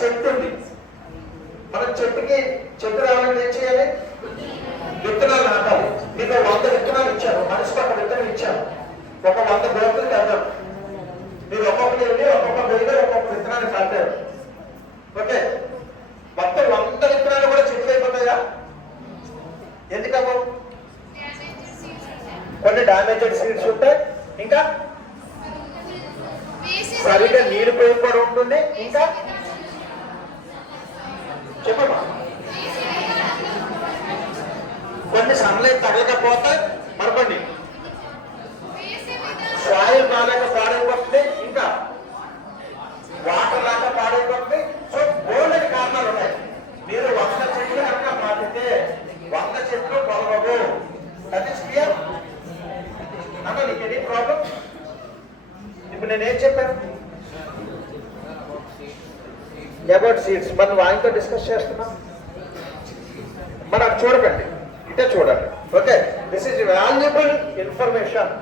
చెట్టు ఉంది. మనం చెట్టు రావాలంటే ఏం చేయాలి? విత్తనాలు నాటాలి. మీకు 100 విత్తనాలు ఇచ్చారు, మనిషికి ఒక విత్తనం ఇచ్చారు, ఒక 100 గోతులు కట్టారు. మీరు ఒక్కొక్కటి వెళ్ళి ఒక్కొక్క గదిలో ఒక్కొక్క విత్తనాన్ని నాటారు. ఓకే, మొత్తం 100 విత్తనాలు కూడా చెట్లు అయిపోతాయా? ఎందుకమ్మా? కొన్ని డామేజ్డ్ సీడ్స్ ఉంటాయి, ఇంకా సరిగ్గా నీరు పోయకపోవడం ఉంటుంది, ఇంకా చెప్పమ్మా కొన్ని సన్లైట్ తగలకపోతే మరొకండి సాయిల్ బాగాలేక పాడైపోతుంది, ఇంకా వాటర్ లాగా పాడైపోతుంది. సో బోల్డెని కారణాలు ఉన్నాయి. మీరు 100 చెట్లు కనుక నాటితే 100 చెట్లు పొలవవు. దట్ ఈస్ క్లియర్ అన్న. నీకు ఎనీ ప్రాబ్లం? ఇప్పుడు నేనేం చెప్పాను అబౌట్ సీడ్స్? మనం ఆయనతో డిస్కస్ చేస్తున్నాం. మనం చూడకండి, ఇటే చూడండి. Okay, this is valuable information.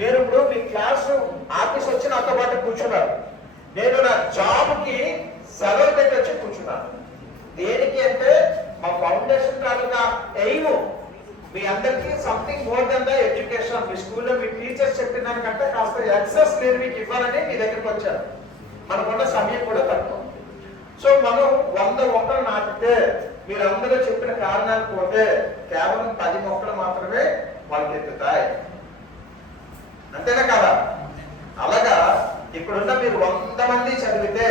నేను ఇప్పుడు మీ క్లాసు ఆఫీస్ వచ్చి నాతో పాటు కూర్చున్నాను. నేను నా జాబ్కి సెలవు పెట్టి వచ్చి కూర్చున్నాను. దేనికి అంటే మా ఫౌండేషన్ తాలూకా ఎయిమ్ మీ అందరికీ something more than the education. మీ స్కూల్లో మీ టీచర్స్ చెప్పిన దానికంటే కాస్త యాక్సెస్ నేను మీకు ఇవ్వాలని మీ దగ్గరికి వచ్చాను. మనకున్న సమయం కూడా తక్కువ. సో మనం 100 మొక్కలు నాటితే మీరందరూ చెప్పిన కారణాలు పోతే కేవలం 10 మొక్కలు మాత్రమే వాళ్ళకి ఎత్తుతాయి. అంతేనా కదా? అలాగా ఇప్పుడున్న మీరు 100 మంది చదివితే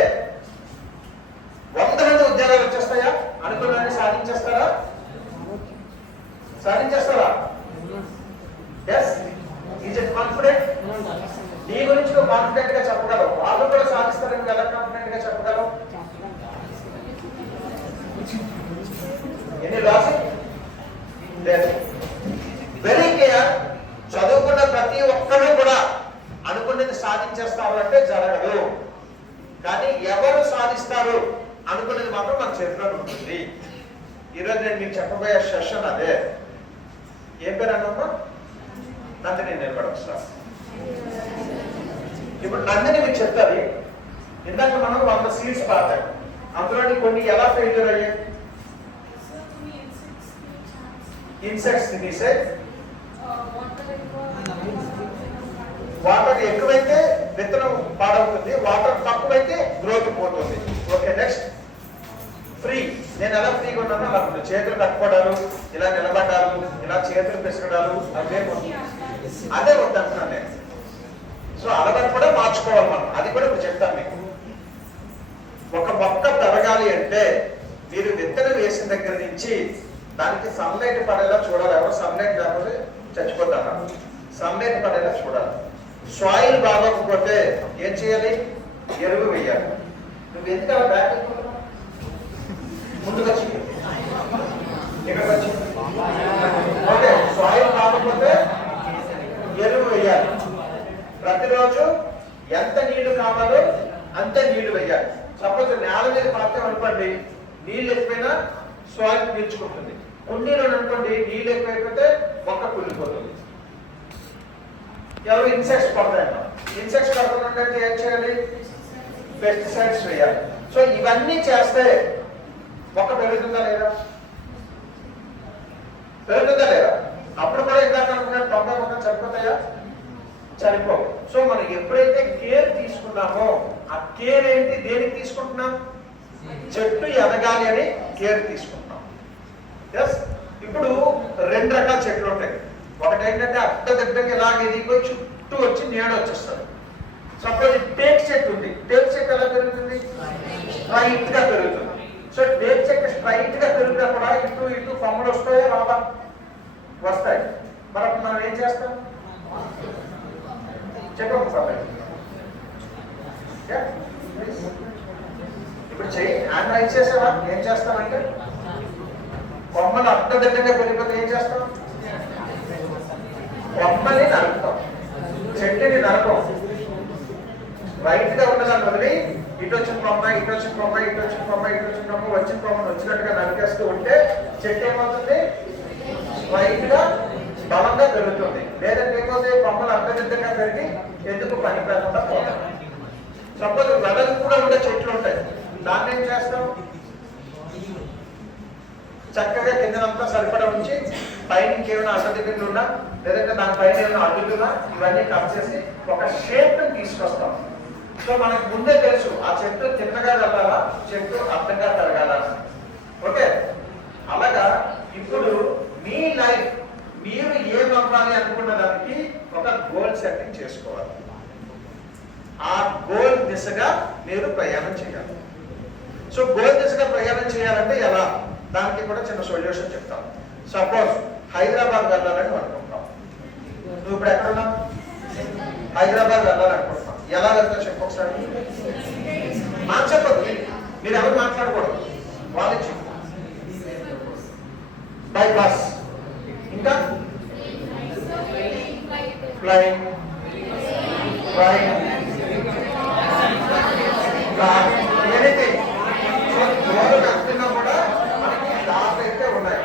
100 మంది ఉద్యోగాలు వచ్చేస్తాయా? అనుకున్నాన్ని సాధించేస్తారా? సాధించేస్తారా? Yes, is it confident? నీ గురించి నువ్వు కాన్ఫిడెంట్ గా చెప్పగలవు. వాళ్ళు కూడా సాధిస్తారని ఎలా కాన్ఫిడెంట్ గా చెప్పగలవు? ఎన్ని లాజిక్ లేదు. Very clear. చదువుకున్న ప్రతి ఒక్కరూ కూడా అనుకున్నది సాధించేస్తారు అంటే జరగదు. కానీ ఎవరు సాధిస్తారు అనుకున్నది మాత్రం మన చేతిలో ఉంటుంది. ఈరోజు నేను మీకు చెప్పబోయే సెషన్ అదే. ఏం పేరు అన్నమ్మా? నందిని నిలబడొస్తా. ఇప్పుడు నందిని మీకు చెప్తాది. ఇందాక మనం 100 సీడ్స్ పాతాం. అందులో కొన్ని ఎలా ఫెయిల్యూర్ అయ్యాయి? ఇన్సెక్ట్స్ తినేసే. వాటర్ ఎక్కువైతే విత్తనం పాడవుతుంది, వాటర్ తక్కువైతే గ్రోత్ పోతుంది. Okay, next free. నేను ఎలా ఫ్రీగా ఉన్నానో అలా చేతులు కట్టుకోవడాలు, ఇలా నిలబడ్డాలు, ఇలా చేతులు పెసకడాలు అదే వద్దంటున్నాను నేను. సో అలవాటు కూడా మార్చుకోవాలి మనం. అది కూడా ఇప్పుడు చెప్తాను మీకు. ఒక మొక్క పెరగాలి అంటే మీరు విత్తనం వేసిన దగ్గర నుంచి దానికి సన్లైట్ పడేలా చూడాలి. ఎవరు సన్లైట్ లేకపోతే చచ్చిపోతారా? సన్లైట్ పడేలా చూడాలి. సాయిల్ బాగోకపోతే ఏం చేయాలి? ఎరువు వేయాలి. నువ్వు ఎందుకు అలా బ్యాక్ ముందుకు వచ్చి ఇక్కడికి వచ్చి ఓకే, సాయిల్ బాగోకపోతే ఎరువు వేయాలి. ప్రతిరోజు ఎంత నీళ్లు కావాలో అంతే నీళ్లు వేయాలి. సపోజ్ నేల మీద పాత్రం అనుకోండి, నీళ్ళు ఎక్కువైనా సాయిల్ పీల్చుకుంటుంది. కుండీలో అనుకోండి, నీళ్ళు ఎక్కువైపోతే మొక్క కుళ్ళిపోతుంది. ఎవరు ఇన్సెక్ట్స్ పడతాయన్నా, ఇన్సెక్ట్స్ పడకుండా ఏం చేయాలి? పెస్టిసైడ్స్ వేయాలి. సో ఇవన్నీ చేస్తే మొక్క పెరుగుతుందా లేదా? పెరుగుతుందా లేదా? అప్పుడు కూడా ఇందాక అనుకున్న 90 మొక్కలు చనిపోతాయా? చనిపోవు. సో మనం ఎప్పుడైతే కేర్ తీసుకున్నామో ఆ కేర్ ఏంటి? దేనికి తీసుకుంటున్నాం? చెట్టు ఎదగాలి అని కేర్ తీసుకుంటున్నాం. ఎస్. ఇప్పుడు 2 రకాల చెట్లు ఉంటాయి. ఒకటి ఏంటంటే అడ్డదిడ్డంగా ఇలాగ ఎదిగిపోయి చుట్టూ వచ్చి నీడ వచ్చేస్తుంది. సపోజ్ టేక్ చెట్టు ఉంది. టేక్ చెట్టు ఎలా పెరుగుతుంది? స్ట్రైట్ గా పెరుగుతుంది. సో టేక్ చెట్టు స్ట్రైట్ గా పెరిగినా కూడా ఇటు ఇటు కొమ్మలు వస్తాయో రావా? వస్తాయి. మనం ఏం చేస్తాం? చెప్పండి సార్. ఇప్పుడు చెయ్యి హ్యాండ్ రైజ్ చేసావా? ఏం చేస్తామంటే కొమ్మలు అడ్డదిడ్డంగా పెరిగిపోతే ఏం చేస్తాం? కొమ్మని నరుకుతాం, చెట్టుని నరకం. రైట్ గా ఉన్నదాన్ని వదిలి ఇటు వచ్చిన కొమ్మ, ఇటు వచ్చిన కొమ్మ, ఇటు వచ్చిన కొమ్మ, ఇటు వచ్చిన కొమ్మ, వచ్చిన కొమ్మను వచ్చినట్టుగా నరికేస్తూ ఉంటే చెట్టు ఏమవుతుంది? స్ట్రైట్ గా బలంగా పెరుగుతుంది. లేదంటే ఏమవుతుంది? కొమ్మలు అడ్డదిడ్డంగా పెరిగి ఎందుకు పని లేకుండా పోతాయి. సపోజ్ వెడల్పు కూడా ఉండే చెట్లు ఉంటాయి. దాన్ని ఏం చేస్తాం, చక్కగా కిందనంతా సరిపడా ఉంచి పైన ఇంకేమైనా అడ్డదిడ్డలు ఉన్నా లేదంటే దాని పైన ఏమైనా అడ్డుతున్నా ఇవన్నీ కట్ చేసి ఒక షేప్ తీసుకొస్తాం. సో మనకు ముందే తెలుసు ఆ చెట్టు చిన్నగా వెళ్ళాలా, చెట్టు అర్థంగా పెరగాల. ఓకే, అలాగా ఇప్పుడు మీ లైఫ్ మీరు ఏమవ్వాలి అనుకున్న దానికి ఒక గోల్ సెట్టింగ్ చేసుకోవాలి. ఆ గోల్ దిశగా మీరు ప్రయాణం చేయాలి. సో గోల్ దిశగా ప్రయాణం చేయాలంటే ఎలా, దానికి కూడా చిన్న సొల్యూషన్ చెప్తాను. సపోజ్ హైదరాబాద్ వెళ్ళాలని అనుకుంటాం. నువ్వు ఇప్పుడు ఎక్కడున్నావు? హైదరాబాద్ వెళ్ళాలనుకుంటున్నాం. ఎలా వెళ్తావు చెప్పు ఒకసారి. చెప్పదు, మీరు ఎవరు మాట్లాడకూడదు, వాళ్ళు చెప్పు. బై బస్, ఇంకా ఫ్లైట్, ట్రైన్, ఎనీథింగ్. వెళ్తున్నా కూడా మనకి దారి అయితే ఉన్నాయి.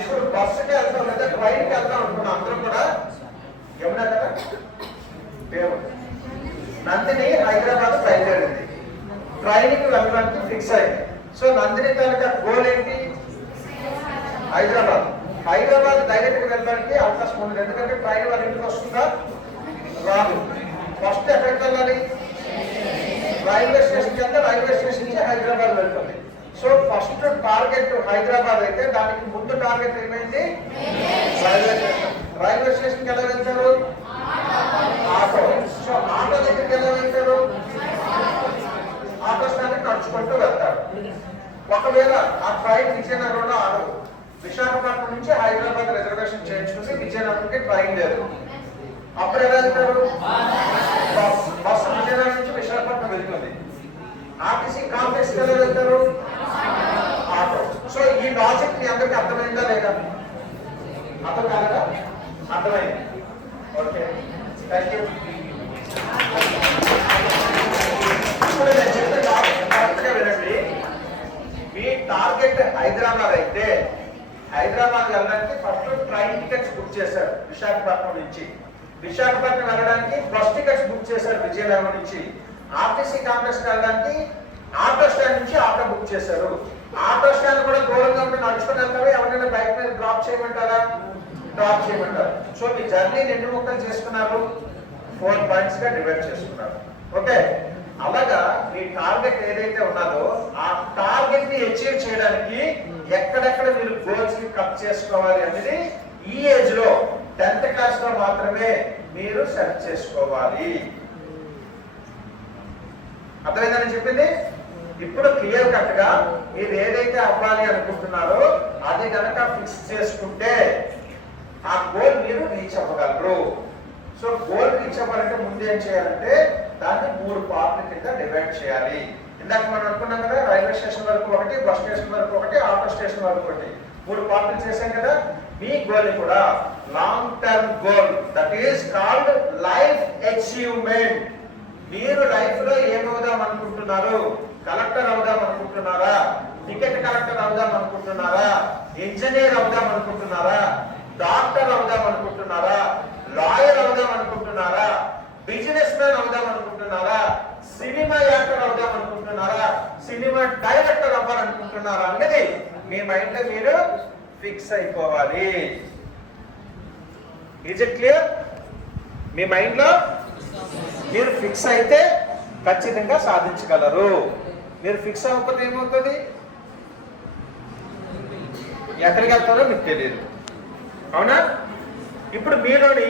ఇప్పుడు బస్సుకి వెళ్తాం లేదా ట్రైన్కి వెళ్తాం అనుకున్నాం. అందరం కూడా యమునా కదా పేరు. నందిని హైదరాబాద్ బయలుదేరింది, ట్రైన్కి వెళ్ళడానికి ఫిక్స్ అయింది. సో నందిని తాలూకా గోల్ ఏంటి? హైదరాబాద్. హైదరాబాద్ డైరెక్ట్ గా వెళ్ళడానికి అవకాశం ఉంది, ఎందుకంటే ట్రైన్ వాళ్ళ ఇంటికి వస్తుందా? రాదు. ఫస్ట్ ఎక్కడికి వెళ్ళాలి? రైల్వే స్టేషన్కి వెళ్తే రైల్వే స్టేషన్ నుంచి హైదరాబాద్ వెళ్తుంది. సో ఫస్ట్ టార్గెట్ హైదరాబాద్ అయితే దానికి ముందు టార్గెట్ ఏమైంది? Railway station. రైల్వే స్టేషన్కి ఎలా వెళ్తారు? ఆటో. సో ఆటో దగ్గరికి ఎలా వెళ్తారు? ఆటో స్టాండ్కి నడుచుకుంటూ వెళ్తారు. ఒకవేళ ఆ ట్రైన్ విజయనగరంలో ఆడదు, విశాఖపట్నం నుంచి హైదరాబాద్ రిజర్వేషన్ చేయించుకుంటే విజయనగరంకి ట్రైన్ లేదు, అప్పుడు ఎలా వెళ్తారు? బస్సు విజయనగరం నుంచి విశాఖపట్నం వెళ్తుంది. ఆర్టీసీ కాంప్లెక్స్ ఎలా వెళ్తారు? ఆటో. సో ఈ లాజిక్ మీ అందరికి అర్థమైందా లేదా? అర్థం కాలేదా? అర్థమైంది. Okay, thank you. ఇప్పుడు నేను చెప్పే లాజిక్ కరెక్ట్గా వినండి. మీ టార్గెట్ హైదరాబాద్ అయితే హైదరాబాద్ వెళ్ళడానికి ఫస్ట్ ట్రైన్ టికెట్స్ బుక్ చేశారు విశాఖపట్నం నుంచి. విశాఖపట్నం వెళ్ళడానికి బస్ టికెట్స్ బుక్ చేశారు విజయనగరం నుంచి. ఆర్టీసీ కాంప్లెక్స్ వెళ్ళడానికి ఆటో స్టాండ్ నుంచి ఆటో బుక్ చేశారు. ఆటో స్టాండ్ కూడా దూరంగా ఉంటే నడుచుకుని వెళ్తారు, ఎవరైనా బైక్ మీద డ్రాప్ చేయమంటారా? డ్రాప్ చేయమంటారు. సో మీ జర్నీని ఎన్ని ముక్కలు చేసుకున్నారు? 4 పాయింట్స్ గా డివైడ్ చేసుకున్నారు. ఓకే, అలాగా మీ టార్గెట్ ఏదైతే ఉన్నదో ఆ టార్గెట్ ని అచీవ్ చేయడానికి ఎక్కడెక్కడ మీరు గోల్స్ ని కట్ చేసుకోవాలి అనేది ఈ ఏజ్ లో 10th క్లాస్ లో మాత్రమే మీరు సెట్ చేసుకోవాలి. అర్థమైందని చెప్పింది. ఇప్పుడు క్లియర్ కట్ గా మీరు ఏదైతే అవ్వాలి అనుకుంటున్నారో అది కనుక ఫిక్స్ చేసుకుంటే ఆ గోల్ మీరు రీచ్ అవ్వగలరు. సో గోల్ రీచ్ అవ్వాలంటే ముందు ఏం చేయాలంటే దాన్ని 3 పార్ట్ల కింద డివైడ్ చేయాలి. ఇందాక మనం అనుకున్నాం కదా, రైల్వే స్టేషన్ వరకు ఒకటి, బస్ స్టేషన్ వరకు ఒకటి, ఆటో స్టేషన్ వరకు ఒకటి, 3 పార్ట్లు చేశాం కదా. మీ గోల్ కూడా long term goal, that is called life achievement. మీరు లైఫ్ లో ఏమవుదాం అనుకుంటున్నారు? కలెక్టర్ అవుదాం అనుకుంటున్నారా? టికెట్ కలెక్టర్ అవుదాం అనుకుంటున్నారా? ఇంజనీర్ అవుదాం అనుకుంటున్నారా? డాక్టర్ అవుదాం అనుకుంటున్నారా? లాయర్ అవుదాం అనుకుంటున్నారా? బిజినెస్ మ్యాన్ అవుదాం అనుకుంటున్నారా? సినిమా యాక్టర్ అవుదాం అనుకుంటున్నారా? సినిమా డైరెక్టర్ అవ్వాలనుకుంటున్నారా అనేది మీ మైండ్ లో మీరు ఫిక్స్ అయిపోవాలి. Is it clear? Me mind లో మీరు ఫిక్స్ అయితే ఖచ్చితంగా సాధించగలరు. మీరు ఫిక్స్ అవ్వకపోతే ఏమవుతుంది? ఎక్కడికి వెళ్తారో మీకు తెలియదు, అవునా? ఇప్పుడు మీలోని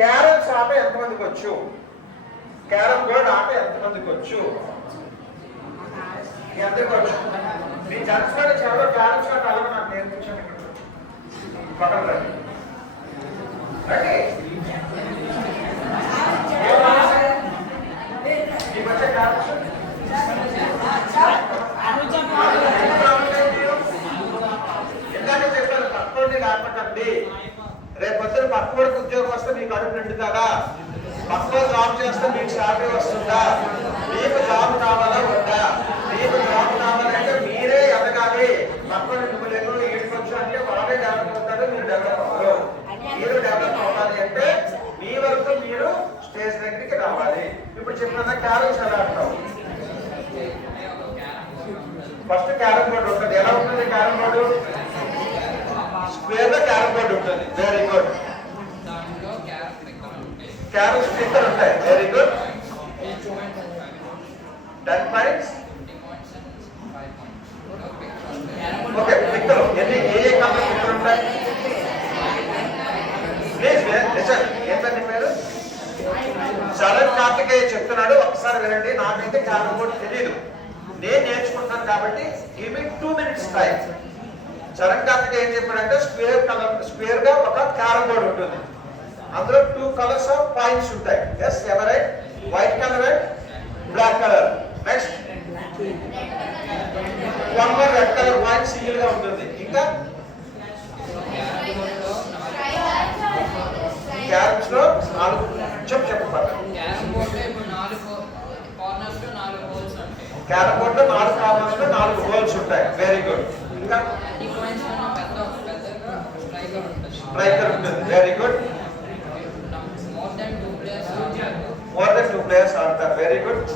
క్యారమ్స్ ఆట ఎంతమందికి వచ్చు? క్యారమ్ బోర్డ్ ఆట ఎంతమందికి వచ్చు? ఎంతకు వచ్చు? మీ జనసేన చాలా క్యారమ్స్ ఆట అలా నాకు నేర్పించండి. పక్కన రండి. ఈ మధ్య క్యారమ్స్ ఎందుకంటే చెప్పాను, పక్కని లేకపోతే రేపు పొద్దున పక్కవాడికి ఉద్యోగం వస్తే మీకు అడుగు నిండుతాడా? పక్క జాబ్ చేస్తే మీకు శాలరీ వస్తుందా? మీకు జాబ్ కావాలా వద్దా? మీకు జాబ్ కావాలంటే మీరే ఎదగాలి. పక్కన లేదు ఈడుకొచ్చు అంటే వాడే డెవలప్ అవుతాడు, మీరు డెవలప్ అవ్వరు. మీరు డెవలప్ అవ్వాలి అంటే మీ వరకు మీరు స్టేజ్ దగ్గరికి రావాలి. ఇప్పుడు చెప్పిన క్యారమ్స్ ఎలా అంటావు? ఫస్ట్ క్యారమ్ బోర్డ్ ఉంటుంది. ఎలా ఉంటుంది క్యారమ్ బోర్డు? స్క్వేర్ గా క్యారమ్ బోర్డు ఉంటుంది. Very good. క్యారమ్ స్టిక్కర్ ఉంటాయి. Very good. 10 పాయింట్స్. ఓకే, పిక్కలు ఎన్ని ఏ కలర్ పిక్కలు ఉంటాయి? Please listen. ఏంటండి పేరు? శరత్ కార్తికేయ చెప్తున్నాడు, ఒకసారి వినండి. నాకైతే క్యారమ్ బోర్డు తెలియదు, నేను నేర్చుకుంటాను కాబట్టి give me 2 minutes time. Sharath Karthikeya ఏం చెప్పాడంటే స్క్వేర్ గా ఒక క్యారమ్ బోర్డు ఉంటుంది. అందులో 2 కలర్స్ ఆఫ్ పాయింట్స్ ఉంటాయి. Yes ever right? White colour and black colour. Next 1 more red colour point single గా ఉంటుంది. ఇంకా క్యారమ్స్ లో 4 చెప్పు క్యారమ్ బోర్డ్ లో 4 కార్నర్స్ లో 4 హోల్స్ ఉంటాయి. Very good. ఇంకా స్ట్రైకర్ ఉంటుంది. Very good. More than 2 players ఆడతారు. Very good.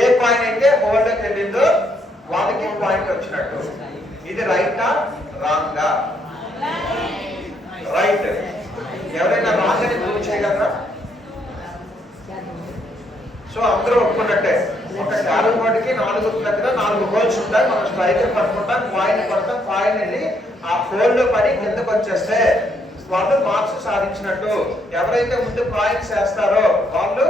ఏ కాయిన్ అయితే హోల్డ్ కి వెళ్ళిందో వాళ్ళకి పాయింట్ వచ్చినట్టు. ఇది రైటా రాంగా? రైట్. ఎవరైనా రాంగ్ అని ప్రూవ్ చేయగలరా? సో అందరూ ఒప్పుకున్నట్టే. ఒక క్యారమ్ బోర్డుకి 4 దగ్గర 4 హోల్స్ ఉంటాయి. మనం స్ట్రైకర్ పట్టుకుంటాం, కాయిన్ పడతాం, కాయిన్ వెళ్ళి ఆ హోల్ లో పడి కిందకు వచ్చేస్తే వాళ్ళు మార్క్స్ సాధించినట్టు. ఎవరైతే ముందు పాయింట్స్ వేస్తారో వాళ్ళు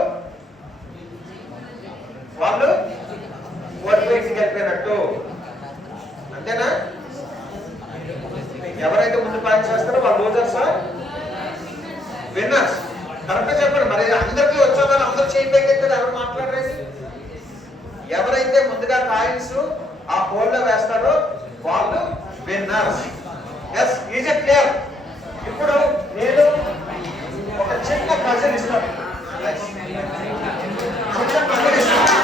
ఓడిపోయి వెళ్ళిపోయినట్టు. అంతేనా? ఎవరైతే ముందు పాయింట్స్ వేస్తారో వాళ్ళు లూజర్సా విన్నర్స్? కరెక్ట్ చెప్పండి. మరి అందరికీ వచ్చామని అందరూ చేయకపోతే ఎవరు మాట్లాడలేదు? ఎవరైతే ముందుగా కాయిన్స్ ఆ హోల్ లో వేస్తారో వాళ్ళు winners. Yes, is it clear? ఇప్పుడు నేను ఒక చిన్న పజిల్ ఇస్తాను. చిన్న పజిల్ ఇస్తాను.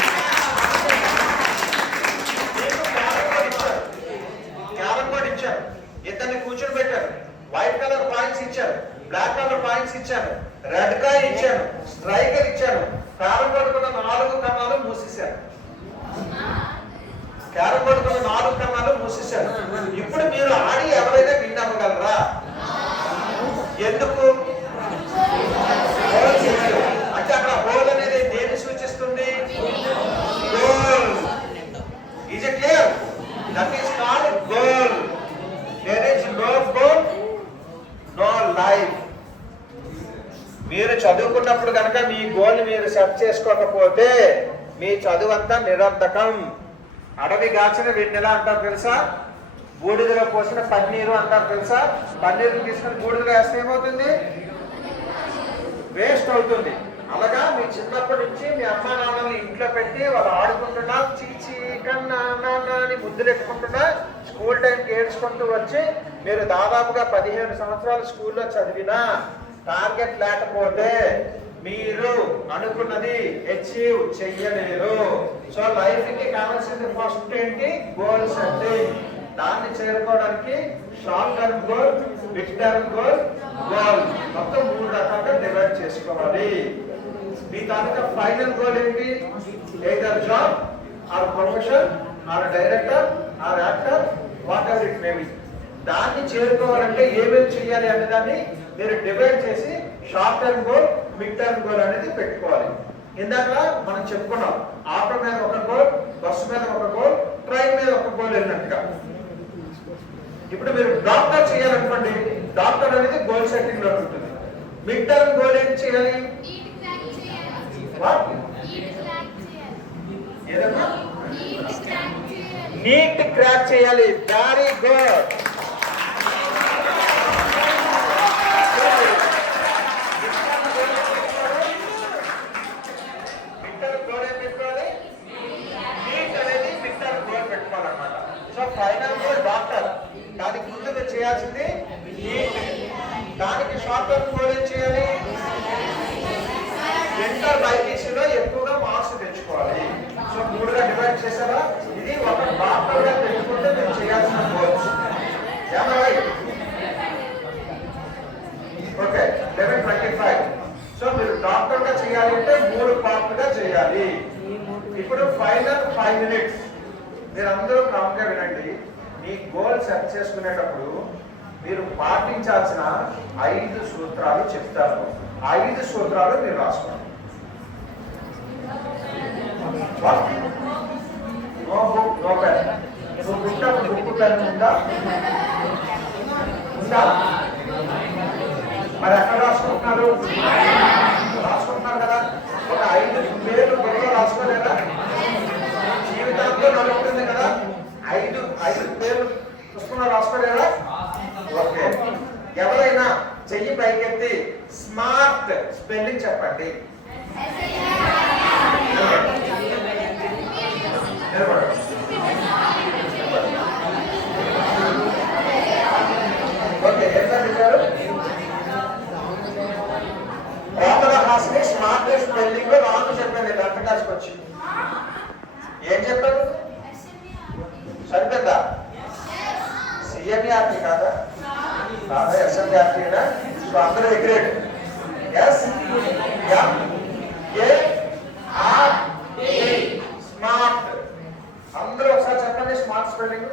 క్యారమ్ బోర్డ్ ఇచ్చారు, ఇద్దరిని కూర్చొని పెట్టారు, వైట్ కలర్ పాయింట్స్ ఇచ్చారు, బ్లాక్ కలర్ పాయింట్స్ ఇచ్చాను, రెడ్ కాయిన్ ఇచ్చాను, స్ట్రైకర్ ఇచ్చాను. క్యారమ్ బోర్డు కూడా 4 కన్నాలు మూసేశారు. క్యారమ్ బోర్డు కూడా 4 కన్నాలు మూసేశారు. ఇప్పుడు మీరు ఆడి ఎవరైనా విన్ అవ్వగలరా? ఎందుకు? అంటే అక్కడ హోల్ అనేది దేన్ని సూచిస్తుంది? Goal. Is it clear? That is called goal. There is no goal, no life. మీరు చదువుకున్నప్పుడు కనుక మీ గోల్ మీరు సెట్ చేసుకోకపోతే మీ చదువు అంతా నిరర్థకం. అడవి గాచిన వెన్నెల అంటారు తెలుసా? బూడిదలో పోసిన పన్నీరు అంటారు తెలుసా? పన్నీరు తీసుకుని బూడిదలో వేస్తే ఏమవుతుంది? వేస్ట్ అవుతుంది. అలాగా మీ చిన్నప్పటి నుంచి మీ అమ్మా నాన్నలు ఇంట్లో పెట్టి వాళ్ళు ఆడుకుంటున్నా చీచి కన్నా నాన్న అని ముద్దులు ఎట్టుకుంటున్నా స్కూల్ టైంకి ఏడ్చుకుంటూ వచ్చి మీరు దాదాపుగా 15 సంవత్సరాలు స్కూల్లో చదివినా టార్గెట్ లేకపోతే మీరు అనుకున్నది అచీవ్ చెయ్యలేరు. సో లైఫ్ కి కావాల్సింది ఫస్ట్ ఏంటి? Goal setting. దాన్ని చేరుకోవడానికి short term goal, mid term goal, goal మొత్తం 3 రకాలుగా డివైడ్ చేసుకోవాలి. మీ తాలూకా ఫైనల్ గోల్ ఏంటి? Either job or profession or director or actor, whatever it may be. దాన్ని చేరుకోవాలంటే ఏమేమి చేయాలి అనే దాన్ని మీరు డివైడ్ చేసి short term goal, mid term goal అనేది పెట్టుకోవాలి. ఇందాక మనం చెప్పుకున్నాం, ఆటో మీద ఒక గోల్, బస్సు మీద ఒక గోల్, ట్రైన్ మీద ఒక గోల్ వెళ్ళినట్టుగా. ఇప్పుడు మీరు డాక్టర్ చేయాలనుకోండి, డాక్టర్ అనేది గోల్ సెట్టింగ్ లో ఉంటుంది. మిడ్ టర్మ్ గోల్ ఏం చేయాలి? ఏదన్నా నీట్ క్రాక్ చేయాలి. Very good. Final goal doctor. దానికి ముందు మీరు చేయాల్సింది నీట్. దానికి షార్ట్ టర్మ్ గోల్ ఏం చేయాలి? ఇంటర్ బైపీసీలో ఎక్కువగా మార్క్స్ తెచ్చుకోవాలి. సో 3గా డివైడ్ చేశారా? ఇది ఒక డాక్టర్ గా తెచ్చుకుంటే మీరు చేయాల్సిన గోల్స్. ఓకే 11:25. సో మీరు డాక్టర్ పార్ట్లుగా చేయాలి అంటే 3 పార్ట్లుగా చేయాలి. ఇప్పుడు ఫైనల్ 5 మినిట్స్ మీరు అందరూ కామ్గా వినండి. మీ గోల్ సెట్ చేసుకునేటప్పుడు మీరు పాటించాల్సిన 5 సూత్రాలు చెప్తాను. 5 సూత్రాలు మీరు రాసుకోండి. No book no pen. నువ్వు బుక్ బుక్ పెన్ ఉందా? మరి ఎక్కడ రాసుకుంటున్నారు? రాసుకుంటున్నారు కదా. ఒక 5 పేర్లు బుక్లో రాసుకోలేదా? జీవితంలో నడుపుతుంది కదా. 5 పేర్లు పుస్తకంలో రాసుకోలేదా? ఓకే. ఎవరైనా చెయ్యి పైకెత్తి స్మార్ట్ స్పెల్లింగ్ చెప్పండి. ఓకే, చెప్పారు. రామలహాస్ని స్మార్ట్ స్పెల్లింగ్ లో రాము చెప్పండి. డాక్టర్ వచ్చి ఏం చెప్పారు? సరిపోద్దా? సిఎంఆర్టీ కాదా? ఎస్ఎంఆర్టీనా? సో అందరూ ఎగ్రేడ్. Yes smart. అందరూ ఒకసారి చెప్పండి స్మార్ట్ స్పెల్లింగ్.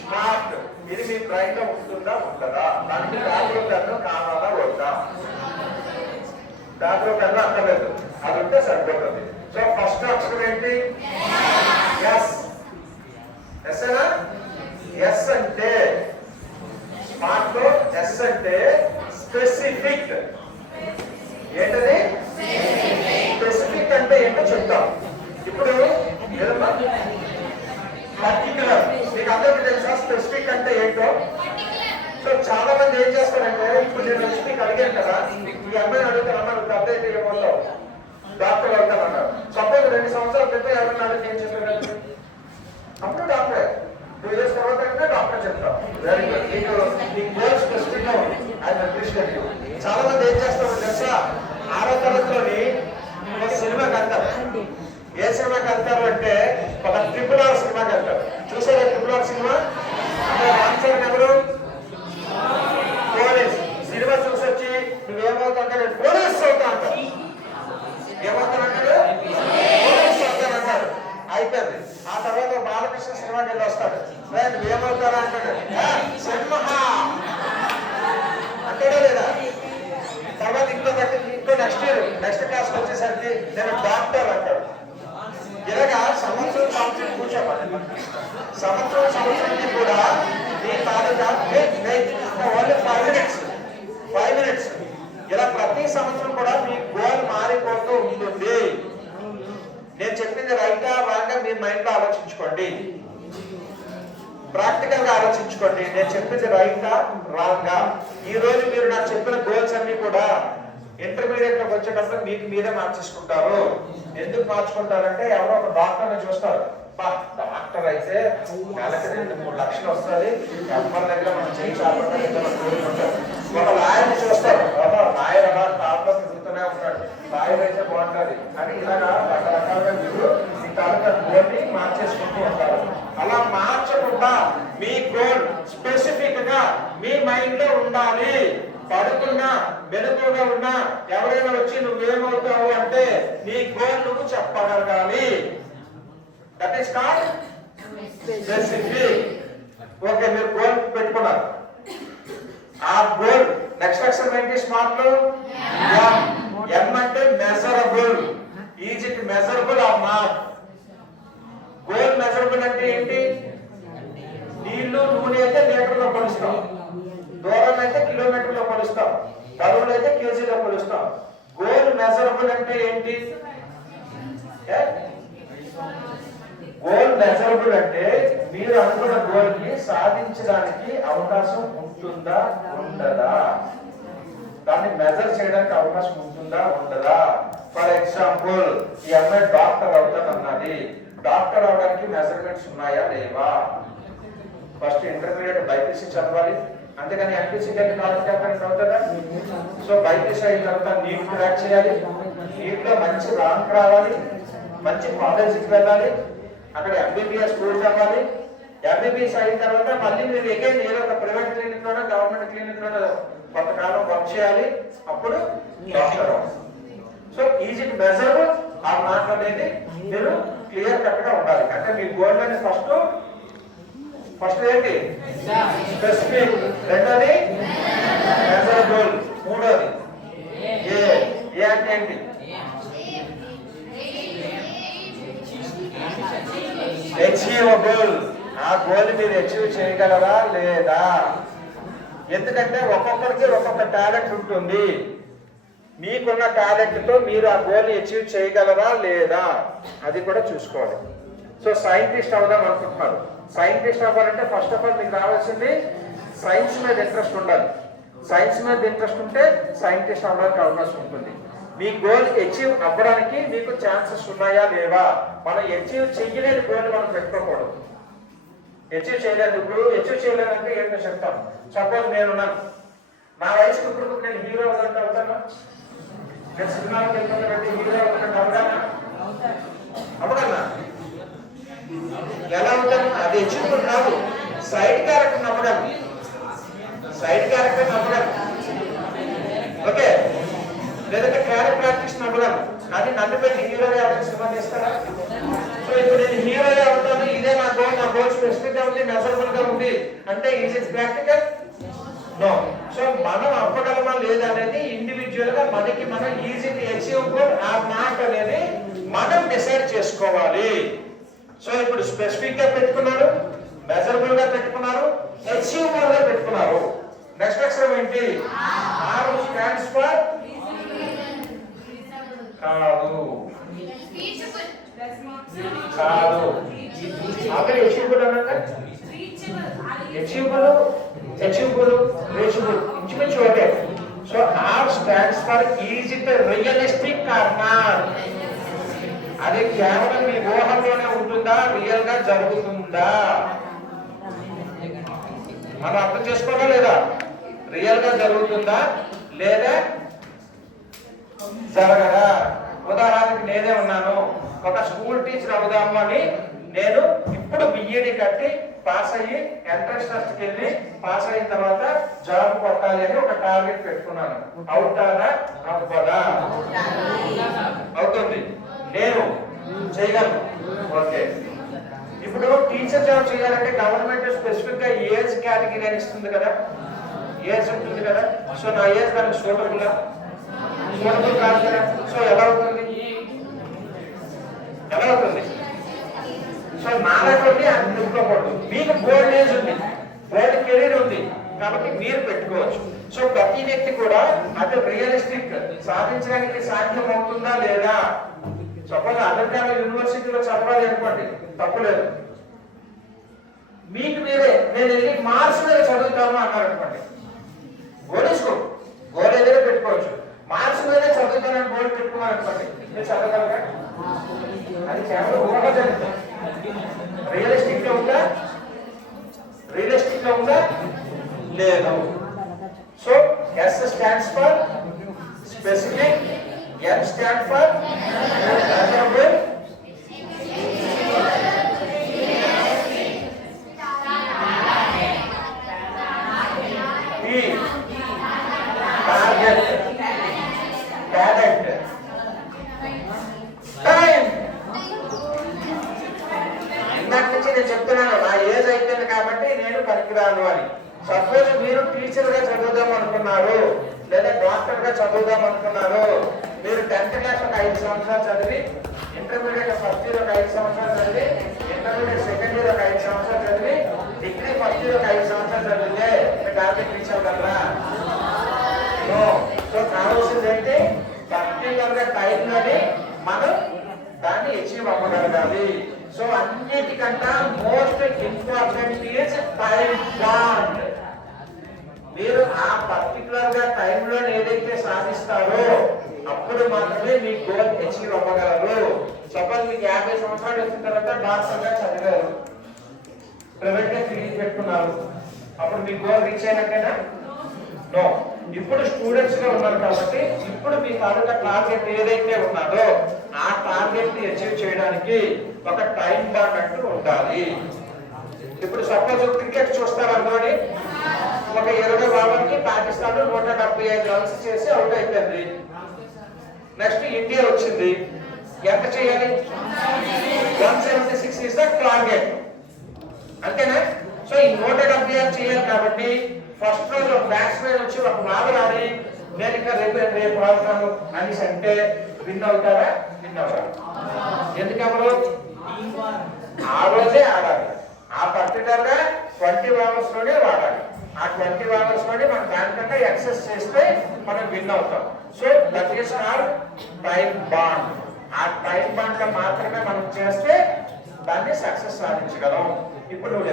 స్మార్ట్. ఇది మీ బ్రైన్ లో ఉంటుందా ఉంటుందా? దానికి దాంట్లో పెన్ను కావాలా వద్దా? దాంట్లో పెన్ను అక్కర్లేదు, అది ఉంటే సరిపోతుంది. సో ఫస్ట్ అక్షరం ఏంటి? ఎస్. ఎస్ఏనా? ఎస్ అంటే స్మార్ట్ లో ఎస్ అంటే స్పెసిఫిక్. ఏంటది? స్పెసిఫిక్ అంటే ఏంటో చెప్తాం. ఇప్పుడు పర్టికులర్ మీకు అందరికీ తెలుసా స్పెసిఫిక్ అంటే ఏంటో? సో చాలా మంది ఏం చేస్తారంటే, ఇప్పుడు నేను వచ్చి మీకు అడిగాను కదా, ఈ అమ్మాయిని అడుగుతాను, అమ్మాయి పెద్ద అయితే ఏమవుతావు? డాక్టర్ అవుతానన్నారు. సపోజ్ 2 సంవత్సరాల క్రితం ఎవరైనా అడిగితే ఏం చెప్పారు? అప్పుడు డాక్టరే. 2 years తర్వాత డాక్టర్ చెప్తాం. Very good. మీకు గోల్ స్పెసిఫిక్ గా ఉంది. I appreciate you. చాలా మంది ఏం చేస్తారో తెలుసా, 6వ తరగతిలోని సినిమాకి వెళ్తారు. ఏ సినిమాకి వెళ్తారు అంటే ఒక RRR సినిమాకి వెళ్తారు. చూసారా RRR సినిమా? ఎవరు? పోలీస్. సినిమా చూసి వచ్చి నువ్వేమవుతావు? పోలీస్ అవుతా అంటారు. ఏమవుతానంటారు? పోలీస్ అవుతానంటారు. అయిపోయింది. ఆ తర్వాత బాలకృష్ణ సినిమాకి వెళ్ళి వస్తాడు. నువ్వేమవుతారా అంటాడు. సింహ అంటాడా లేదా? తర్వాత ఇంకో నెక్స్ట్ క్లాస్ వచ్చేసరికి నేను డాక్టర్ అంటాడు. ఇలాగా సంవత్సరం కూర్చోమని సంవత్సరానికి కూడా మీ తాలూకా ఓన్లీ 5 మినిట్స్ ఇలా ప్రతి సంవత్సరం కూడా మీ గోల్ మారిపోతూ ఉంటుంది. నేను చెప్పింది రైటా రాంగా మీ మైండ్ లో ఆలోచించుకోండి. ప్రాక్టికల్ గా ఆలోచించుకోండి. నేను చెప్పింది రైటా రాంగా. ఈ రోజు మీరు నాకు చెప్పిన గోల్స్ అన్ని కూడా ఇంటర్మీడియట్ లోకి వచ్చేటప్పుడు మీకు మీరే మార్చేసుకుంటారు. ఎందుకు మార్చుకుంటారంటే, ఎవరో ఒక డాక్టర్ని చూస్తారు. డాక్టర్ అయితే నెలకి 2-3 లక్షలు వస్తుంది, ఎవరి దగ్గర మనం చేయించాలంటారు. ఒక లాయర్ని చూస్తారు. లాయర్ అలా టాప్ లో తిరుగుతూనే ఉంటాడు. లాయర్ అయితే బాగుంటుంది అని ఇలాగా రకరకాలుగా మీరు మీ తాలూకా గోల్ని మార్చేసుకుంటూ ఉంటారు. అలా మార్చకుండా మీ గోల్ స్పెసిఫిక్ గా మీ మైండ్ లో ఉండాలి. పడుకున్నా మెలకువగా ఉన్నా ఎవరైనా వచ్చి నువ్వేమవుతావు అంటే నీ గోల్ నువ్వు చెప్పగలగాలి. That is called specific. Okay, మీరు గోల్ పెట్టుకున్నారు. ఆ గోల్ నెక్స్ట్ అక్షరం ఏంటి? స్మార్ట్ లో ఎం అంటే measurable. Is it measurable or not? Goal measurable అంటే ఏంటి? నీళ్లు నూనె అయితే లీటర్లో కొలుస్తాం, దూరం అయితే కిలోమీటర్లో కొలుస్తాం, బరువులు అయితే కేజీలో కొలుస్తాం. గోల్ మెజరబుల్ అంటే ఏంటి? గోల్ మెజరబుల్ అంటే మీరు అనుకున్న గోల్ ని సాధించడానికి అవకాశం ఉంటుందా ఉండదా? దాన్ని మెజర్ చేయడానికి అవకాశం ఉంటుందా ఉండదా? ఫర్ ఎగ్జాంపుల్, ఈ అమ్మాయి డాక్టర్ అవుతానన్నది. డాక్టర్ అవడానికి మెజర్మెంట్స్ ఉన్నాయా లేవా? ఫస్ట్ ఇంటర్మీడియట్ బైపీసీ చదవాలి, అంతేగాని ఎంపీసీ కాలేజ్ అవుతుందా? సో బైపీసీ అయిన తర్వాత నీట్ క్రాక్ చేయాలి, నీట్ లో మంచి ర్యాంక్ రావాలి, మంచి కాలేజీకి వెళ్ళాలి, అక్కడ ఎంబీబీఎస్ కోర్స్ అవ్వాలి, ఎంబీబీఎస్ అయిన తర్వాత మళ్ళీ మీరు అగైన్ ఏదో ఒక ప్రైవేట్ క్లినిక్ లోనో గవర్నమెంట్ క్లినిక్ లోనో కొంతకాలం వర్క్ చేయాలి, అప్పుడు doctor. So is it measurable or not అనేది మీరు క్లియర్ కట్ గా ఉండాలి. అంటే మీ గోల్ అనేది ఫస్ట్ ఏంటి స్పెసిఫిక్, రెండోది మెజరబుల్, మూడోది ఏ అంటే ఏంటి అచీవబుల్. ఆ గోల్ మీరు అచీవ్ చేయగలరా లేదా? ఎందుకంటే ఒక్కొక్కరికి ఒక్కొక్క టాలెంట్ ఉంటుంది. మీకున్న టాలెంట్ తో మీరు ఆ గోల్ అచీవ్ చేయగలరా లేదా అది కూడా చూసుకోవాలి. సో సైంటిస్ట్ అవుదాం అనుకుంటున్నారు. సైంటిస్ట్ అవ్వాలంటే ఫస్ట్ ఆఫ్ ఆల్ మీకు రావాల్సింది సైన్స్ మీద ఇంట్రెస్ట్ ఉండాలి. సైన్స్ మీద ఇంట్రెస్ట్ ఉంటే సైంటిస్ట్ అవ్వడానికి అవకాశం ఉంటుంది. మీ గోల్ అచీవ్ అవ్వడానికి మీకు ఛాన్సెస్ ఉన్నాయా లేవా? మనం అచీవ్ చేయలేని గోల్ మనం పెట్టుకోకూడదు. అచీవ్ చేయలేదు, ఇప్పుడు అచీవ్ చేయలేదంటే ఏంటో చెప్తాను. సపోజ్ నేనున్నాను, నా వయసుకు ఇప్పుడు నేను హీరో అవుతాను అవుతానా? నేను సినిమాకి వెళ్తున్నట్టు హీరో అవుతున్నట్టు అవుతానా? అవ్వగలనా? ఎలా అవుతాను? అది అచీవ్ కాదు. సైడ్ క్యారెక్టర్ అవ్వగలను, సైడ్ క్యారెక్టర్ అవ్వగలను, ఓకే, లేదంటే క్యారెక్టర్ ఆర్టిస్ట్ అవ్వగలను. కానీ నన్ను పెట్టి హీరోగా ఎవరైనా సినిమా తీస్తారా? సో ఇప్పుడు నేను హీరోగా అవుతాను, ఇదే నా గోల్ స్పెసిఫిక్ గా ఉంది, మెజరబుల్ గా ఉంది అంటే is it practical? No. So మనం అవ్వగలమా లేదా అనేది ఇండివిజువల్ గా మనం ఈజీ అచీవబుల్ ఆర్ నాట్ అనేది మనం డిసైడ్ చేసుకోవాలి. సో ఇప్పుడు స్పెసిఫిక్ గా పెట్టుకున్నారు, మెజరబుల్ గా పెట్టుకున్నారు, అచీవబుల్ గా పెట్టుకున్నారు. నెక్స్ట్ అక్షరం ఏంటి? ఆర్ స్టాండ్స్ ఫర్ కాదు, కాదు. అక్కడ అచీవబుల్ అన్నాక అచీవబుల్, రీచబుల్ ఇంచుమించు okay. So R stands for is it realistic or not? అది కేవలం మీ ఊహల్లోనే ఉంటుందా, రియల్ గా జరుగుతుందా? మనం అర్థం చేసుకోవాలా లేదా? రియల్ గా జరుగుతుందా లేదా జరగదా? ఉదాహరణకి నేనే ఉన్నాను, ఒక స్కూల్ టీచర్ అవుదాము అని నేను ఇప్పుడు బిఈడి కట్టి పాస్ అయ్యి ఎంట్రన్స్ టెస్ట్కి వెళ్ళి పాస్ అయిన తర్వాత జాబ్ కొట్టాలి అని ఒక టార్గెట్ పెట్టుకున్నాను. అవుతారా అవ్వదా? అవుతుంది, నేను చేయగలను, ఓకే. ఇప్పుడు టీచర్ జాబ్ చేయాలంటే గవర్నమెంట్ స్పెసిఫిక్ గా ఏజ్ కేటగిరీ అని ఇస్తుంది కదా, ఏజ్ ఉంటుంది కదా. సో నా ఏజ్ దానికి సూటబుల్ కాదు కదా. సో ఎలా అవుతుంది? సో నాలుగు అది పెట్టుకోకూడదు. మీకు బోర్డ్ ఏజ్ ఉంది, బోర్డ్ కెరీర్ ఉంది కాబట్టి మీరు పెట్టుకోవచ్చు. సో ప్రతి వ్యక్తి కూడా అది రియలిస్టిక్ సాధించడానికి సాధ్యం అవుతుందా లేదా? సపోజ్ అమెరికాలో యూనివర్సిటీలో చదవాలి అనుకోండి, తప్పులేదు. మీకు మీరే నేను వెళ్ళి మార్క్స్ మీద చదువుతాను అన్నారు అనుకోండి, గోలేసుకో, గోల్ ఏదైనా పెట్టుకోవచ్చు. మార్క్స్ మీదే చదువుతానని గోల్ పెట్టుకున్నారు అనుకోండి, మీరు చదవగలరా? అది కేవలం ఊహ జరుగుతుంది. రియలిస్టిక్ గా ఉందా, రియలిస్టిక్ గా ఉందా లేదు. So yes stands for specific, M stand for measurable, T target, talent, time. ఇందాక నుంచి నేను చెప్తున్నాను నా ఏజ్ అయిపోయింది కాబట్టి నేను పనికిరాను అని. సపోజ్ మీరు టీచర్ గా చదువుదాం అనుకున్నారు, లేదా డాక్టర్ గా చదువుదాం అనుకున్నారు. మీరు 10th క్లాస్ ఒక 5 సంవత్సరాలు చదివి, ఇంటర్మీడియట్ ఫస్ట్ ఇయర్ ఒక 5 సంవత్సరాలు చదివి, ఇంటర్మీడియట్ సెకండ్ ఇయర్ ఒక 5 సంవత్సరాలు చదివి, డిగ్రీ ఫస్ట్ ఇయర్ ఒక 5 సంవత్సరాలు చదివితే మీ టార్గెట్ రీచ్ అవ్వగలరా? నో. సో కావాల్సింది ఏంటి? పర్టికులర్ గా టైంలోనే మనం దాన్ని అచీవ్ అవ్వగలగాలి. సో అన్నిటికంటే most important is time bond. మీరు ఆ పర్టికులర్ గా టైంలో ఏదైతే సాధిస్తారో అప్పుడు మాత్రమే మీ గోల్ అచీవ్ అవ్వగలరు. సపోజ్ మీకు 50 సంవత్సరాలు వచ్చిన తర్వాత డాక్టర్ గా చదివారు, ప్రైవేట్ గా క్లినిక్ పెట్టుకున్నారు, అప్పుడు మీ గోల్ రీచ్ అయినట్టేనా? నో. ఇప్పుడు స్టూడెంట్స్ గా ఉన్నారు కాబట్టి ఇప్పుడు మీ తాలూకా టార్గెట్ ఏదైతే ఉన్నదో ఆ టార్గెట్ ని అచీవ్ చేయడానికి ఒక టైం బాండ్ అంటూ ఉండాలి. ఇప్పుడు సపోజ్ క్రికెట్ చూస్తారు అందులోని ఒక 20 ఓవర్కి పాకిస్తాన్ 175 రన్స్ చేసి అవుట్ అయిపోయింది. నెక్స్ట్ ఇండియా వచ్చింది, ఎంత చేయాలి? 176 ఇస్ ద టార్గెట్, అంతేనా? సో ఈ 176 చేయాలి కాబట్టి ఫస్ట్ రోజు ఒక బ్యాట్స్మెన్ వచ్చి ఒక ఓవర్ ఆడి నేను ఇంకా రేపు ఆడతాను అనేసి అంటే విన్ అవుతారా? విన్ అవుతారు. ఎందుకప్పుడు ఆ రోజే ఆడాలి, ఆ పర్టికులర్ గా 20 ఓవర్స్ లోనే వాడాలి. ఆ 20 ఓవర్స్ లోనే మనం దానికంటే ఎక్సెస్ చేస్తే మనం విన్ అవుతాం. So that is called time bond. ఆ టైం బాండ్ లో మాత్రమే మనం చేస్తే దాన్ని సక్సెస్ సాధించగలం. ఇప్పుడు నువ్వు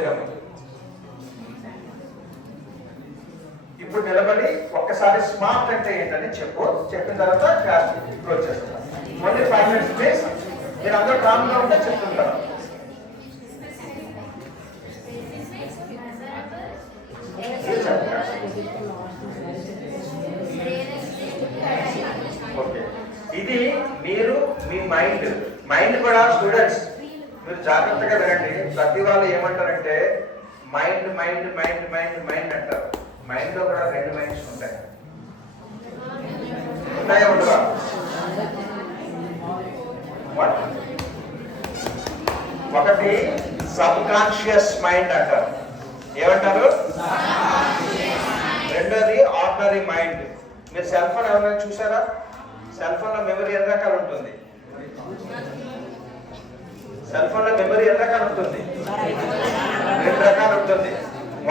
నిలబడి ఒక్కసారి స్మార్ట్ అంటే ఏంటని చెప్పిన తర్వాత క్లాస్ క్లోజ్ చేస్తాను. Only 5 minutes please. మీరు అందరూ కామ్గా ఉంటే చెప్తుంటారు. ఓకే, ఇది మీరు మీ మైండ్ కూడా స్టూడెంట్స్ మీరు జాగ్రత్తగా వినండి. ప్రతి వాళ్ళు ఏమంటారంటే mind mind mind mind mind అంటారు. మైండ్ లో కూడా 2 మైండ్స్ ఉంటాయి. ఉంటాయా ఉండవా? ఒకటి సబ్ కాన్షియస్ మైండ్ అంటారు. ఏమంటారు? రెండోది ఆర్డినరీ మైండ్. మీరు సెల్ ఫోన్ ఎవరైనా చూసారా? సెల్ ఫోన్ లో మెమరీ ఎన్ని రకాలు ఉంటుంది? సెల్ ఫోన్ లో మెమరీ ఎన్ని రకాలు ఉంటుంది? 2 రకాలు ఉంటుంది.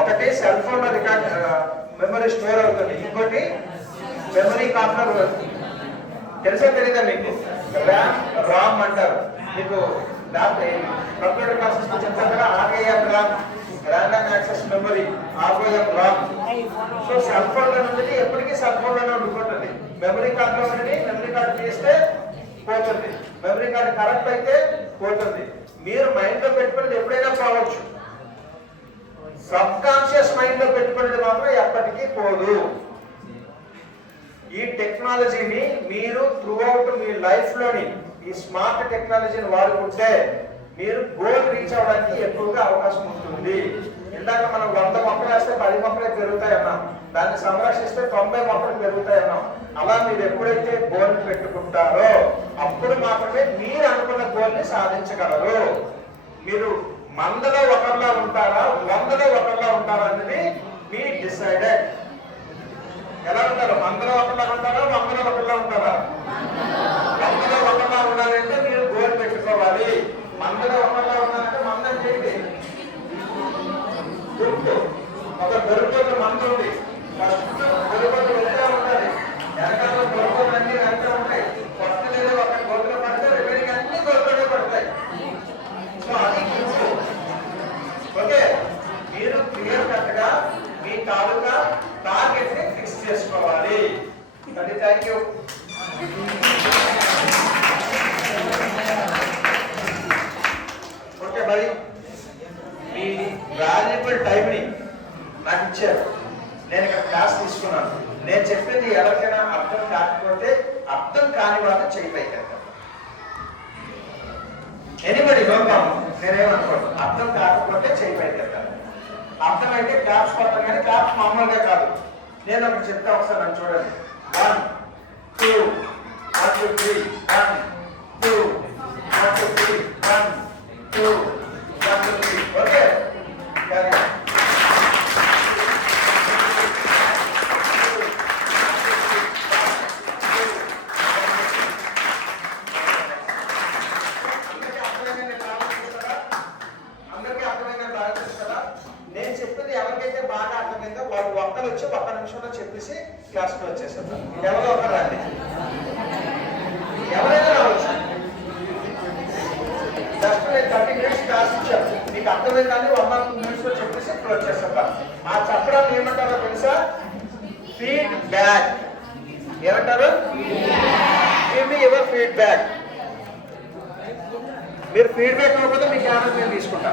ఒకటి సెల్ ఫోన్ లో రికార్డ్ మెమరీ స్టోర్ అవుతుంది, ఇంకోటి మెమరీ కార్నర్. తెలుసా తెలీదా మీకు? రామ్ అంటారు. మీకు కంప్యూటర్ క్లాసెస్ చెప్తారు కదా, RAM Ram, random access memory, ROM Ram. So cell phone లో ఉంటుంది, ఎప్పటికీ సెల్ ఫోన్ లోనే ఉండిపోతుంది. మెమరీ కార్డ్ లో ఉంటుంది, మెమరీ కార్డు తీస్తే పోతుంది, మెమరీ కార్డు కరెక్ట్ అయితే పోతుంది. మీరు మైండ్ లో పెట్టుకునేది ఎప్పుడైనా పోవచ్చు, సబ్ కాన్షియస్ మైండ్ లో పెట్టుకునేది మాత్రం ఎప్పటికీ పోదు. ఈ టెక్నాలజీని మీరు త్రూఅవుట్ మీ లైఫ్ లోని ఈ స్మార్ట్ టెక్నాలజీని వాడుకుంటే మీరు గోల్ రీచ్ అవడానికి ఎక్కువగా అవకాశం ఉంటుంది. ఇందాక మనం 100 మొక్కలు వేస్తే 10 మొక్కలే పెరుగుతాయన్నాం, దాన్ని సంరక్షిస్తే 90 మొక్కలు పెరుగుతాయన్నాం. అలా మీరు ఎప్పుడైతే గోల్ పెట్టుకుంటారో అప్పుడు మాత్రమే మీరు అనుకున్న గోల్ ని సాధించగలరు. మీరు 100లో ఒకరిలా ఉంటారా, 100లో ఒకరిలా ఉంటారా అనేది మీ డిసైడెడ్. ఎలా ఉంటారు? 100లో ఒకరిలా ఉంటారా, 100లో ఒకరిలా ఉంటారా? 100లో ఒకరిలా ఉండాలంటే మీరు గోల్ పెట్టుకోవాలి. 100లో ఒకరిలా ఉన్నారంటే 100 చేయండి. గుర్తు ఒక దొరుకుతున్న మందు ఉంది, ఫస్ట్ దొరుకుతూ వెళ్తూ ఉండాలి, వెనకాల దొరుకుతున్నన్నీ వెళ్తూ ఉంటాయి. ఫస్ట్ లేదా ఒక గొంతులో పడితే రిమైనింగ్ అన్ని గొంతులోనే పడతాయి. సో అది గుర్తు. ఓకే, మీరు క్లియర్ కట్ గా మీ తాలూకా టార్గెట్ ని ఫిక్స్ చేసుకోవాలి. అది థ్యాంక్ యూ. ఓకే మరి మీ వాల్యుబుల్ టైం ని నాకు ఇచ్చారు, నేను ఇక్కడ క్లాస్ తీసుకున్నాను. నేను చెప్పింది ఎవరికైనా అర్థం కాకపోతే అర్థం కాని వాళ్ళు చేయలేక ఎనిబడి లోపం నేనేమనుకోను. అర్థం కాకపోతే చేయలేక, అర్థమైతే క్లాప్స్ కొడతాను, కానీ క్లాప్స్ మామూలుగా కాదు. నేను ఒకటి చెప్తా, ఒకసారి నన్ను చూడండి. 1 2 1 2 3 1 2 1 2 3 1 2 1 2 3. ఓకే, నేను చెప్పింది ఎవరికైతే బాగా అర్థమైందో వాళ్ళు ఒక్కరు వచ్చి 1 నిమిషంలో చెప్పేసి క్లాస్ లో వచ్చేసారు. ఎవరో ఒకరు రండి, ఎవరైనా రావచ్చు. జస్ట్ నేను 30 minutes క్లాస్ ఇచ్చాను, మీకు అర్థమైందని 1 minutes లో చెప్పేసి ఇప్పుడు వచ్చేస్తా. ఆ చెప్పడాన్ని ఏమంటారో తెలుసా? ఫీడ్బ్యాక్. ఏమంటారు? Give me your feedback. మీరు ఫీడ్బ్యాక్ ఇవ్వకపోతే మీ క్యారెక్టర్ నేను తీసుకుంటా.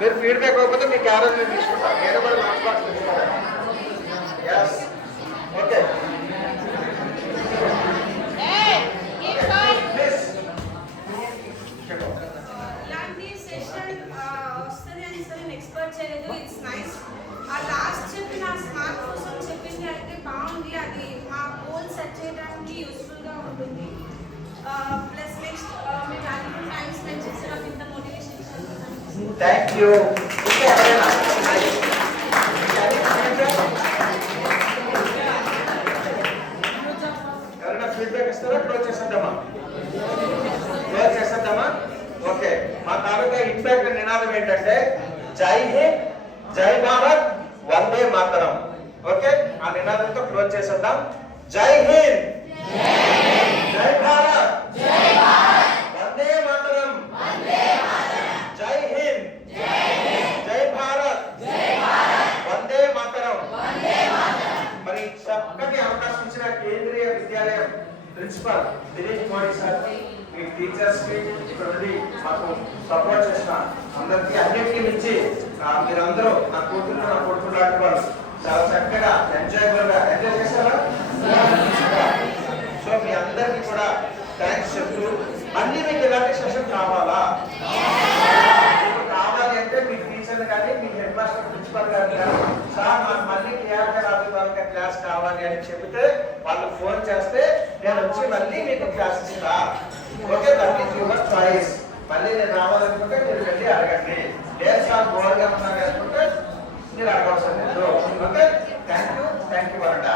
మీరు ఫీడ్బ్యాక్ ఇవ్వకపోతే మీ క్యారెక్టర్ నేను తీసుకుంటా. నేను కూడా లంచ్ బాక్స్ తీసుకుంటాను. Yes, okay. ఇలాంటి సెషన్ వస్తుంది అని యూ. ఇంకా ఎవరైనా ఎవరైనా ఫీడ్బ్యాక్ ఇస్తారా? క్లోజ్ చేసేద్దామా? క్లోజ్ చేసేద్దామా? ఓకే. మా తాలూకా ఇంపాక్ట్ నినాదం ఏంటంటే జై హింద్, జై భారత్, వందే మాతరం. ఓకే, ఆ నినాదంతో క్లోజ్ చేసేద్దాం. జై హింద్, జై భారత్, వందే మాతరం. జై హింద్, జై భారత్, వందే మాతరం. మరి చక్కటి అవకాశం ఇచ్చిన కేంద్రీయ విద్యాలయం ప్రిన్సిపల్ దినేష్ మోడీ సార్, మీ టీచర్స్ కి ఇక్కడ నుండి మాకు సపోర్ట్ చేసిన అందరికీ అన్నిటికీ మించి మీరందరూ నా కూతురు నా కొడుకు లాంటి వాళ్ళు చాలా చక్కగా ఎంజాయ్ చేశారా? సో మీ అందరికీ కూడా థ్యాంక్స్ చెప్తూ, మళ్ళీ మీకు ఇలాంటి సెషన్ కావాలా? మీకు కావాలి అంటే మీ టీచర్ కానీ మీ హెడ్ మాస్టర్ ప్రిన్సిపల్ గారు కానీ సార్ నాకు మళ్ళీ కేఆర్ఆర్ వాళ్ళకి క్లాస్ కావాలి అని చెబితే వాళ్ళు ఫోన్ చేస్తే నేను వచ్చి మళ్ళీ మీకు క్లాస్ ఇస్తా. Okay, that is your choice. మళ్ళీ నేను రావాలనుకుంటే మీరు వెళ్ళి అడగండి. లేదు సార్ బోర్గా ఉన్నారు అనుకుంటే మీరు అడగవలసింది. Okay, thank you వరట.